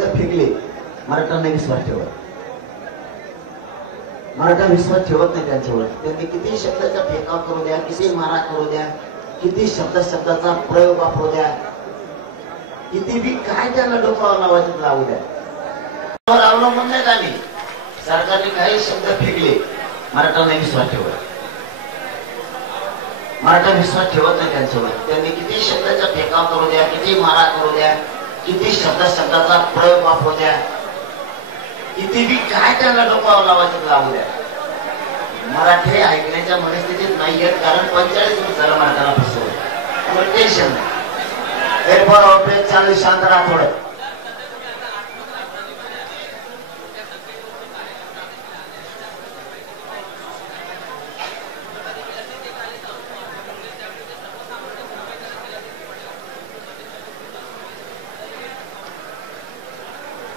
शब्द फेकले मराठ्यांना विश्वास ठेवत, मराठा विश्वास ठेवत नाही त्यांच्यावर. त्यांनी किती शब्दाचा फेकाव करू द्या, किती मारा करू द्या, किती शब्दाचा प्रयोग वापरू द्या, किती बी काय त्यांना डोक्यावर लावायचं लावू द्या, अवलंबून नाहीत आम्ही. सरकारने काही शब्द फेकले मराठ्यांना विश्वास ठेवत, मराठा विश्वास ठेवत नाही त्यांच्यावर. त्यांनी किती शब्दाचा फेकाव करू द्या, किती मारा करू द्या, किती शब्दाचा प्रयोग वापरू द्या, किती बी काय त्यांना डोक्यावर लावायचं लावू द्या. मराठी ऐकण्याच्या मनस्थितीत नाहीयेत, कारण 45 वर्षाला मराठ्याला फसवलं. टेन्शन नाही, बरोबर चालू, शांत राहा थोडं.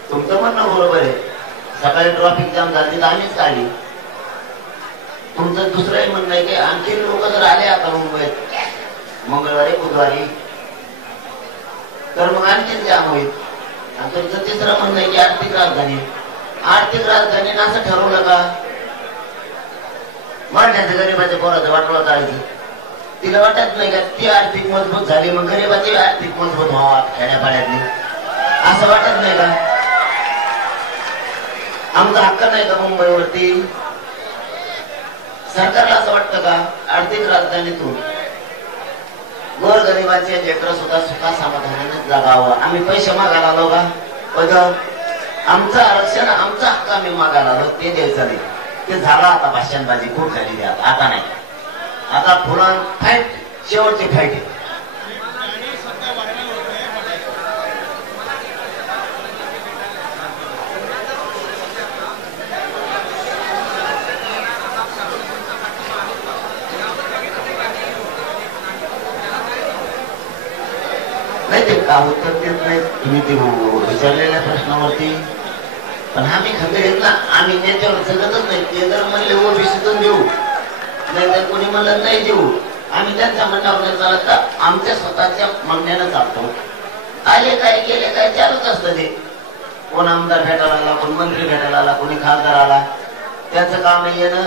तुमचं म्हणणं बरोबर आहे. सकाळी ट्रॅफिक जाम झाली तर आम्हीच काढली. तुमचं दुसरंही म्हणणं आहे की आणखी लोक जर आले आता मुंबईत मंगळवारी बुधवारी तर मग आणखीन जाम होईल. आणि तुमचं तिसरं म्हणणं आहे की आर्थिक राजधानी, आर्थिक राजधानीनं असं ठरवलं का मराठ्याचं गरीबाच्या पोराचं वाटलं जायचं. तिला वाटत नाही का ती आर्थिक मजबूत झाली मग गरीबाची आर्थिक मजबूत व्हावा खेड्यापाड्यातली, असं वाटत नाही का? आमचा हक्क नाही का मुंबईवरती? सरकारला असं वाटतं का आर्थिक राजधानीतून गोरगरिबाचे लेकरं सुद्धा सुखा समाधानाने जगावं? आम्ही पैसे मागायला आलो का? आमचं आरक्षण, आमचा हक्क आम्ही मागायला आलो, ते द्यायचं नाही. ते झालं आता भाषणबाजी खूप झाली द्या, आता नाही. आता पुन्हा फाईट, शेवटची फाईट आहे. नाही ते का उत्तर देत नाही तुम्ही ते विचारलेल्या प्रश्नावरती. पण आम्ही खंबीर आहेत ना, आम्ही नेत्यावर जगतच नाही. ते जर म्हणले ओबीसीतून देऊ, नाही तर कोणी म्हणलं नाही देऊ, आम्ही त्यांच्या म्हणण्यावर नाही चालत का आमच्या स्वतःच्या म्हणण्यानं चालतो. आले काय गेले काय चालूच असतं ते. कोण आमदार भेटायला आला, कोण मंत्री भेटायला आला, कोणी खासदार आला, त्याचं काम येणं